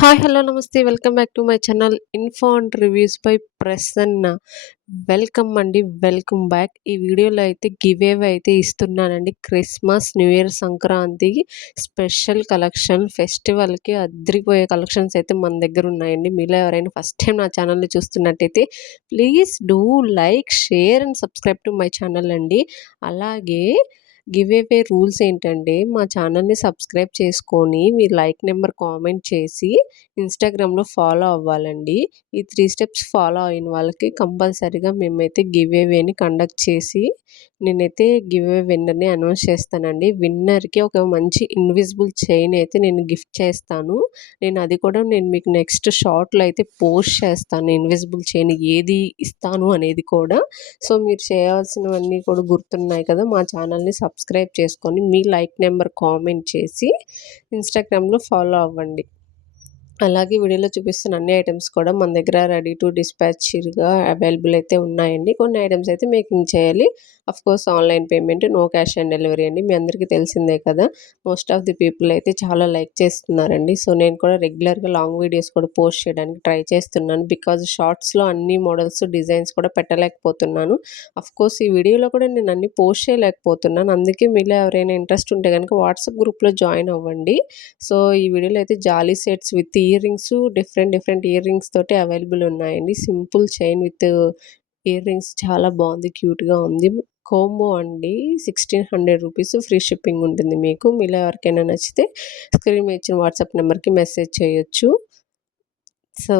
Hi! Hello! నమస్తే. Welcome back to my channel info and reviews by Prasanna. Welcome అండి. Welcome back. ఈ వీడియోలో అయితే గివ్ అవే అయితే ఇస్తున్నానండి. Christmas, new year, Sankranti special collection ఫెస్టివల్‌కి అద్దిరిపోయే కలెక్షన్స్ అయితే మన దగ్గర ఉన్నాయండి. మీలో ఎవరైనా ఫస్ట్ టైం నా ఛానల్‌ని చూస్తున్నట్టయితే please do like, share and subscribe to my channel అండి. అలాగే గివ్ అవే రూల్స్ ఏంటంటే మా ఛానల్‌ని సబ్స్క్రైబ్ చేసుకొని మీరు లైక్ నెంబర్ కామెంట్ చేసి ఇన్‌స్టాగ్రామ్‌లో ఫాలో అవ్వాలండి. ఈ 3 స్టెప్స్ ఫాలో అయిన వాళ్ళకి కంపల్సరీగా మేమైతే గివ్ అవేని కండక్ట్ చేసి నేనైతే గివ్ అవే విన్నర్‌ని అనౌన్స్ చేస్తానండి. విన్నర్‌కి ఒక మంచి ఇన్విజిబుల్ చైన్ అయితే నేను గిఫ్ట్ చేస్తాను. నేను మీకు నెక్స్ట్ షార్ట్‌లో అయితే పోస్ట్ చేస్తాను. ఇన్విజిబుల్ చైన్ ఏది ఇస్తాను అనేది కూడా. సో మీరు చేయాల్సినవన్నీ కూడా గుర్తున్నాయి కదా! మా ఛానల్‌ని సబ్స్క్రైబ్ చేసుకొని మీ లైక్ నెంబర్ కామెంట్ చేసి ఇన్‌స్టాగ్రామ్‌లో ఫాలో అవ్వండి. అలాగే వీడియోలో చూపిస్తున్న అన్ని ఐటెమ్స్ కూడా మన దగ్గర రెడీ టు డిస్పాచ్‌గా అవైలబుల్ అయితే ఉన్నాయండి. కొన్ని ఐటెమ్స్ అయితే మేకింగ్ చేయాలి. Of course online payment, no cash on delivery అండి. మీ అందరికీ తెలిసిందే కదా! మోస్ట్ ఆఫ్ ది పీపుల్ అయితే చాలా లైక్ చేస్తున్నారండి. సో నేను కూడా రెగ్యులర్‌గా లాంగ్ వీడియోస్ కూడా పోస్ట్ చేయడానికి ట్రై చేస్తున్నాను. బికాజ్ షార్ట్స్‌లో అన్ని మోడల్స్, డిజైన్స్ కూడా పెట్టలేకపోతున్నాను. ఆఫ్‌కోర్స్ ఈ వీడియోలో కూడా నేను అన్నీ పోస్ట్ చేయలేకపోతున్నాను. అందుకే మీలో ఎవరైనా ఇంట్రెస్ట్ ఉంటే గనుక వాట్సాప్ గ్రూప్‌లో జాయిన్ అవ్వండి. సో ఈ వీడియోలో అయితే జాలీ sets with earrings, different earrings తోటి అవైలబుల్ ఉన్నాయండి. Simple chain with earrings చాలా బాగుంది, క్యూట్‌గా ఉంది. కాంబో అండి. 1600 రూపీస్ ఫ్రీ షిప్పింగ్ ఉంటుంది మీకు. మీలో ఎవరికైనా నచ్చితే స్క్రీన్ మీద ఇచ్చిన వాట్సాప్ నెంబర్‌కి మెసేజ్ చేయొచ్చు. So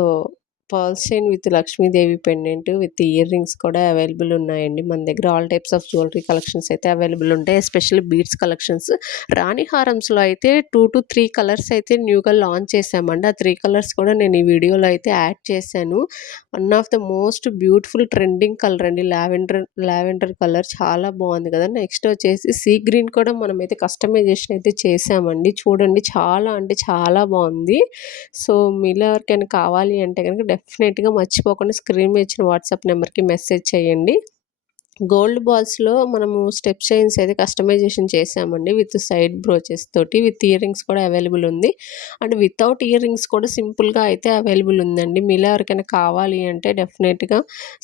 pearls chain with Lakshmidevi pendant with earrings కూడా అవైలబుల్ ఉన్నాయండి. మన దగ్గర all types of jewellery collections అయితే అవైలబుల్ ఉంటాయి. Especially beads collections. రాణి హారమ్స్‌లో అయితే 2-3 కలర్స్ అయితే న్యూగా లాంచ్ చేశామండి. ఆ 3 కలర్స్ కూడా నేను ఈ వీడియోలో అయితే యాడ్ చేశాను. One of the most beautiful trending colour అండి. లావెండర్ కలర్ చాలా బాగుంది కదా! నెక్స్ట్ వచ్చేసి సీ గ్రీన్ కూడా మనమైతే కస్టమైజేషన్ అయితే చేశామండి. చూడండి చాలా అంటే చాలా బాగుంది. సో మీలో ఎవరికైనా కావాలి అంటే గనుక డెఫినెట్‌గా మర్చిపోకుండా స్క్రీన్ మీద ఇచ్చిన వాట్సాప్ నెంబర్‌కి మెసేజ్ చేయండి. గోల్డ్ బాల్స్‌లో మనము స్టెప్ చైన్స్ అయితే కస్టమైజేషన్ చేశామండి. విత్ సైడ్ బ్రోచెస్ తోటి విత్ ఇయర్ రింగ్స్ కూడా అవైలబుల్ ఉంది. అండ్ వితౌట్ ఇయర్ రింగ్స్ కూడా సింపుల్‌గా అయితే అవైలబుల్ ఉందండి. మీలో ఎవరికైనా కావాలి అంటే డెఫినెట్‌గా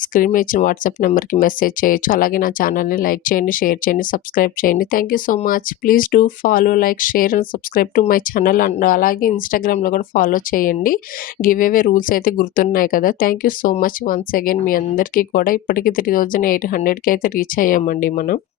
స్క్రీన్ మీద ఇచ్చిన వాట్సాప్ నెంబర్‌కి మెసేజ్ చేయొచ్చు. అలాగే నా ఛానల్‌ని లైక్ చేయండి, షేర్ చేయండి, సబ్స్క్రైబ్ చేయండి. Thank you so much. Please do follow, like, share and subscribe to my channel. And అలాగే ఇన్‌స్టాగ్రామ్‌లో కూడా ఫాలో చేయండి. గివ్ అవే రూల్స్ అయితే గుర్తున్నాయి కదా! Thank you so much once again మీ అందరికీ కూడా. ఇప్పటికి 3800కి అయితే రీచ్ అయ్యామండి మనం.